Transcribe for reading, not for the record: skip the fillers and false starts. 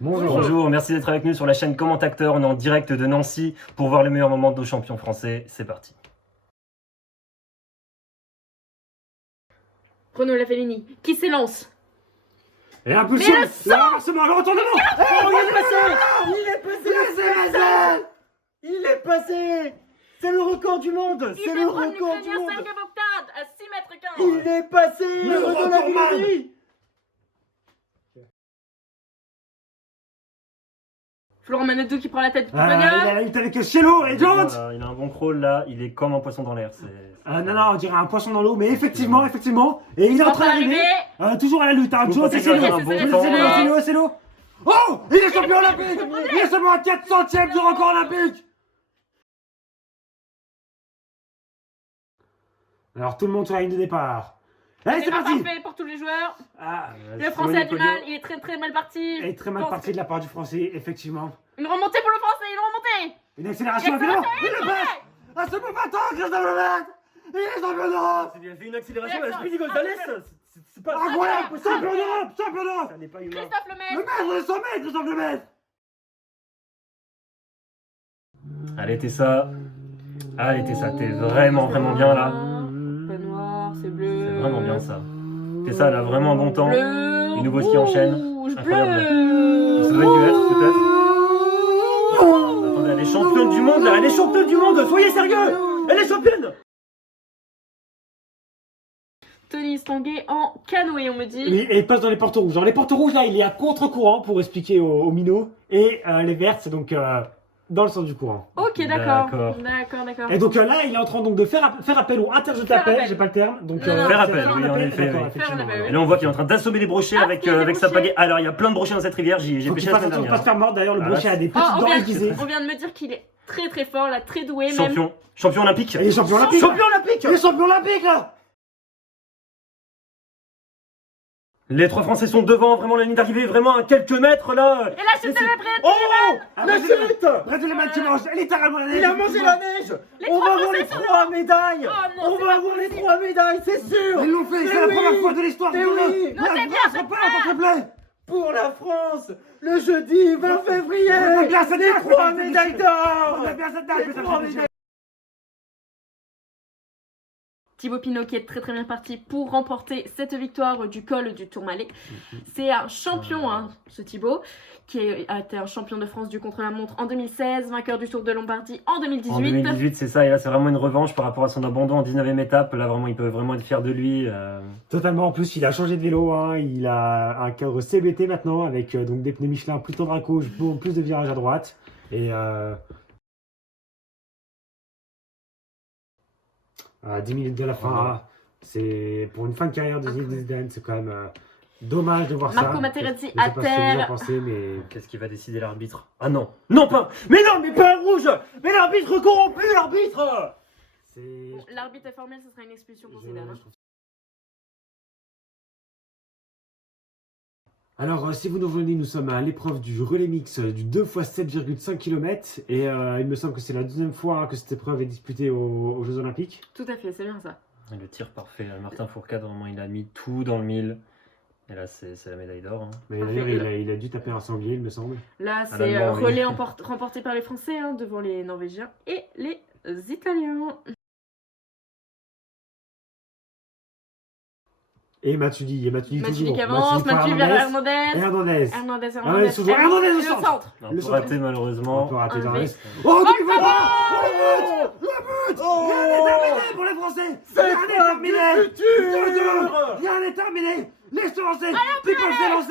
Bonjour. Bonjour, merci d'être avec nous sur la chaîne Commentateur. On est en direct de Nancy pour voir les meilleurs moments de nos champions français. C'est parti. Renaud Lavellini, qui s'élance. Et l'impulsion, Mais le sang renversement, le retournement. Oh, il est passé. Il est passé. C'est le record du monde. Il C'est le détrône record du l'Ukrainien monde. Sergei Bogdan à 6 mètres 15. Il est passé. Le Renaud recordman. Lavellini. Florent Manodou qui prend la tête du Il podium. a la lutte avec Cielo et Jones. Il a un bon crawl là, il est comme un poisson dans l'air. Non, on dirait un poisson dans l'eau, mais effectivement. Et il est en train d'arriver. Toujours à la lutte, hein. Faut Jones pas et qu'il fasse Cielo. un bon c'est temps, c'est là. Cielo. Oh, il est champion olympique. Il est seulement à 400e du record olympique. Alors tout le monde sur la ligne de départ. Allez, c'est pas parti. parfait pour tous les joueurs. Ah, Le français a du mal, il est très mal parti. et très mal Pense parti de la part du français, effectivement. Une remontée pour le français, une remontée. Une accélération à vélo. Il le passe. Ah, ce beau bâton, Christophe Lemaitre. Il est champion d'Europe. Il a fait une accélération à la Speedy Gonzalez. C'est pas Incroyable. Champion d'Europe. Champion d'Europe. Ça n'est pas humain. Christophe Le Lemaitre. maître de 100 mètres, Christophe Lemaitre. Allez, Tessa. Allez, Tessa, t'es vraiment bien là. C'est noir, c'est bleu. C'est vraiment bien ça. Tessa, elle a vraiment un bon temps. Bleu, Les nouveaux qui enchaînent. rouge, Incroyable. bleu. Ça devrait dû être, peut-être. Attendez, elle est championne du monde là. Elle est championne du monde. Soyez sérieux. Elle est championne. Tony Stanguet en canoë, on me dit. Et il passe dans les portes rouges. Alors les portes rouges là, il est à contre-courant pour expliquer aux minots. Et les vertes, c'est donc dans le sens du courant. Ok, d'accord. D'accord. D'accord. Et donc là, il est en train donc de faire appel ou interjeter Faire appel, appel. j'ai pas le terme. Donc Non, non, faire appel, c'est oui, en effet, d'accord, oui. effectivement, Faire appel, Et oui. là, on voit qu'il est en train d'assommer les brochets Ah, avec, il y a des avec sa brochets. pagaie. Alors, il y a plein de brochets dans cette rivière. J'ai Faut pêché qu'il la fasse semaine attention de pas se dernière. faire mordre. D'ailleurs, le Voilà. brochet a des Oh, petites dents aiguisées. on vient de me dire qu'il est très fort, là, très doué même. Champion olympique. Il est champion olympique. Champion olympique. Il est champion olympique là. Les trois Français sont devant, vraiment la ligne d'arrivée, vraiment à quelques mètres là. Et là, je te le prête. Oh, La chute. Bref, le match qui mange littéralement la neige. Il a mangé la neige. On va avoir les 3 médailles. Oh non, On c'est va pas avoir les possible. 3 médailles, c'est sûr. Ils l'ont fait, Mais c'est la oui. première fois de l'histoire Mais du monde. oui. Non, c'est bien, c'est pas s'il te plaît. Pour la France, le jeudi 20 On février, aime bien cette les date, 3 mesdames et médailles messieurs. d'or. On a bien cette date, Les mesdames et 3 messieurs. médailles. Thibaut Pinot qui est très bien parti pour remporter cette victoire du col du Tourmalet. C'est un champion, hein, ce Thibaut, qui a été un champion de France du contre-la-montre en 2016, vainqueur du Tour de Lombardie en 2018. En 2018, c'est ça, et là c'est vraiment une revanche par rapport à son abandon en 19e étape. Là vraiment, il peut vraiment être fier de lui. Totalement, en plus il a changé de vélo, hein. Il a un cadre CBT maintenant avec donc des pneus Michelin plus tendres à gauche, plus de virages à droite. Et à 10 minutes de la fin, c'est pour une fin de carrière de Zidane, c'est quand même dommage de voir Marco ça. Materazzi Je sais à pas ce que vous en terre. pensez, mais Qu'est-ce qu'il va décider l'arbitre? Ah non, non pas. Mais non, mais pas un rouge. Mais l'arbitre corrompu, l'arbitre. c'est. L'arbitre est formel, ce sera une expulsion pour Zidane. je trouve- Alors, si vous nous rejoignez, nous sommes à l'épreuve du relais mix du 2 x 7,5 km. Et il me semble que c'est la deuxième fois que cette épreuve est disputée aux Jeux Olympiques. Tout à fait, c'est bien ça. Le tir parfait, Martin Fourcade, vraiment, il a mis tout dans le mille. Et là, c'est la médaille d'or. Hein. Mais Parfait. d'ailleurs, il a dû taper un sanglier, il me semble. Là, À c'est l'allemand, oui. relais remporté par les Français hein, devant les Norvégiens et les Italiens. Et Matuidi Matuidi toujours. qui avance, Matuidi vers Hernandez. Hernandez. Hernandez, toujours Hernandez au centre. On Le peut centre. rater On malheureusement. peut rater Un dans but. la liste. Oh, tu vas voir. Oh, Le but. Rien n'est terminé pour les Français. C'est Rien n'est pas terminé. du futur. Rien n'est terminé. Les Français, ils peuvent s'élancer.